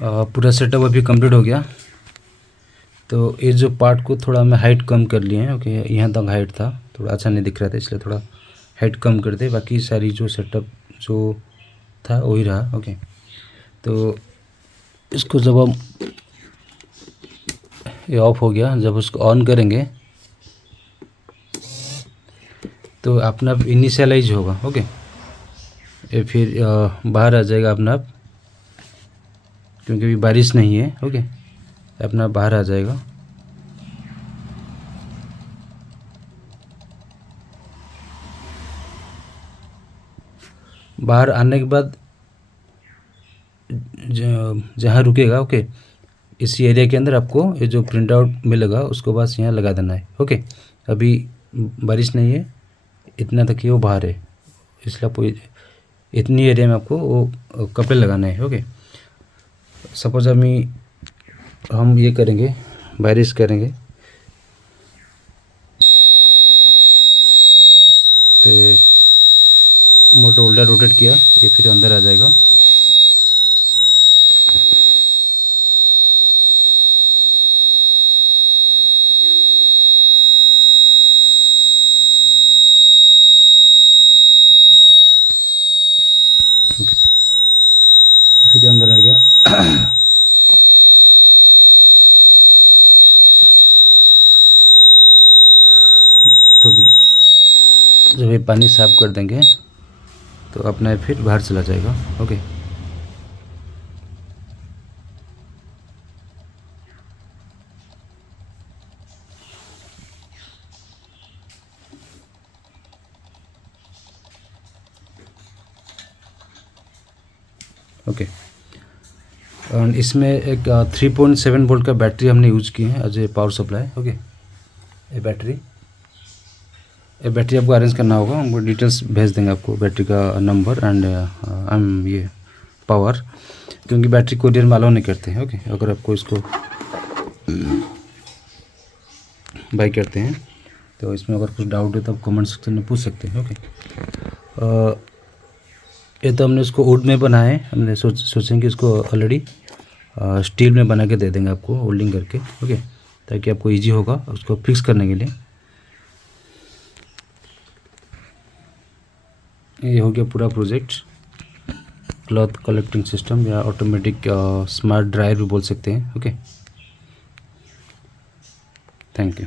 पूरा सेटअप अभी कंप्लीट हो गया। तो ये जो पार्ट को थोड़ा मैं हाइट कम कर लिए हैं। ओके, यहाँ तक हाइट था, थोड़ा अच्छा नहीं दिख रहा था, इसलिए थोड़ा हाइट कम कर दे। बाकी सारी जो सेटअप जो था वही रहा। ओके, तो इसको जब हम ये ऑफ हो गया, जब उसको ऑन करेंगे तो अपना आप इनिशियलाइज होगा। ओके, ये फिर बाहर आ जाएगा अपना आप, क्योंकि अभी बारिश नहीं है। ओके, अपना बाहर आ जाएगा। बाहर आने के बाद जहाँ रुकेगा, ओके, इसी एरिया के अंदर आपको ये जो प्रिंट आउट मिलेगा उसको बस यहाँ लगा देना है। ओके, अभी बारिश नहीं है, इतना तक ही वो बाहर है, इसलिए आपको इतनी एरिया में आपको वो कपड़े लगाना है। ओके, सपोज हम ये करेंगे, बारिश करेंगे तो मोटर उल्टा रोटेट किया, ये फिर अंदर आ जाएगा। ओके, फिर अंदर आ गया। तो जब ये पानी साफ कर देंगे तो अपना फिर बाहर चला जाएगा। ओके, ओके, और इसमें एक 3.7 वोल्ट का बैटरी हमने यूज की है as a power supply. Okay, ये बैटरी आपको अरेंज करना होगा, हमको डिटेल्स भेज देंगे आपको, बैटरी का नंबर एंड ये पावर, क्योंकि बैटरी कोरियर में अलाउ नहीं करते हैं। ओके, अगर आपको इसको बाई करते हैं तो इसमें अगर कुछ डाउट है तो आप कमेंट सेक्शन में पूछ सकते हैं। ओके, ये तो हमने इसको वुड में बनाया है, हमने सोचेंगे इसको ऑलरेडी स्टील में बना के दे देंगे आपको होल्डिंग करके। ओके, ताकि आपको इजी होगा उसको फिक्स करने के लिए। ये हो गया पूरा प्रोजेक्ट, क्लॉथ कलेक्टिंग सिस्टम या ऑटोमेटिक स्मार्ट ड्रायर भी बोल सकते हैं। Okay, thank you.